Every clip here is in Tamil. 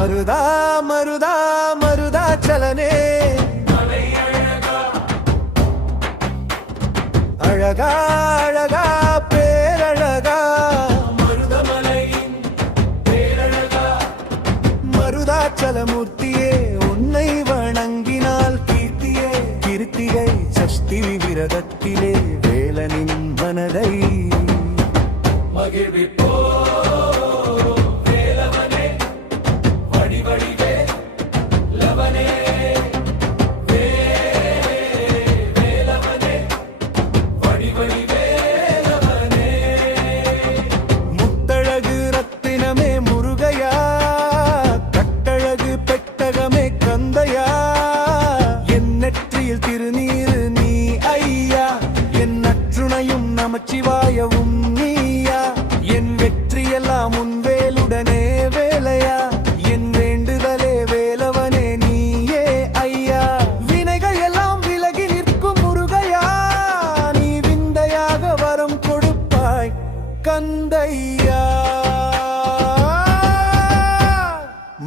மருதா மருதா மருதாச்சலனே அழகா அழகா பேரழகா மருதமலையின் பேரழகா மருதாச்சலமூர்த்தியே உன்னை வணங்கினால் கீர்த்தியே கிருத்திகை சஷ்டி விரதத்திலே வேலனின் மனதை மகிழ்விப்போ வேலவனே வடிவடிவே லவனே வேலவனே வடிவடிவே லவனே முத்தழகு ரத்தினமே முருகையா கட்டழகு பெட்டகமே கந்தையா என் நெற்றியில் திருநீரு நீ ஐயா என் நற்றுணையும் நமச்சிவாயவும் நீயா என் வெற்றியெல்லாம் உன் வேலுடனே வேலையா என் வேண்டுதலே வேலவனே நீயே ஐயா வினைகள் எல்லாம் விலகி நிற்கும் முருகையா நீ விந்தையாக வரம் கொடுப்பாய் கந்தையா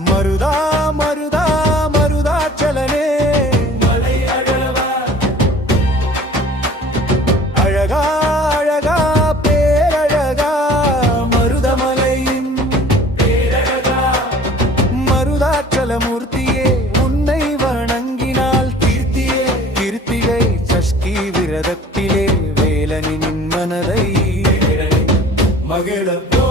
மருதா மருதா மருதாச்சலனே மலை அழவா அழகா அழகா பேரழகா மருதமலையின் பேரழகா மருதாச்சலமூர்த்தியே உன்னை வணங்கினால் கீர்த்தியே கிருத்திகை சஷ்டி விரதத்திலே வேலனின் மனதை மகிழப்போ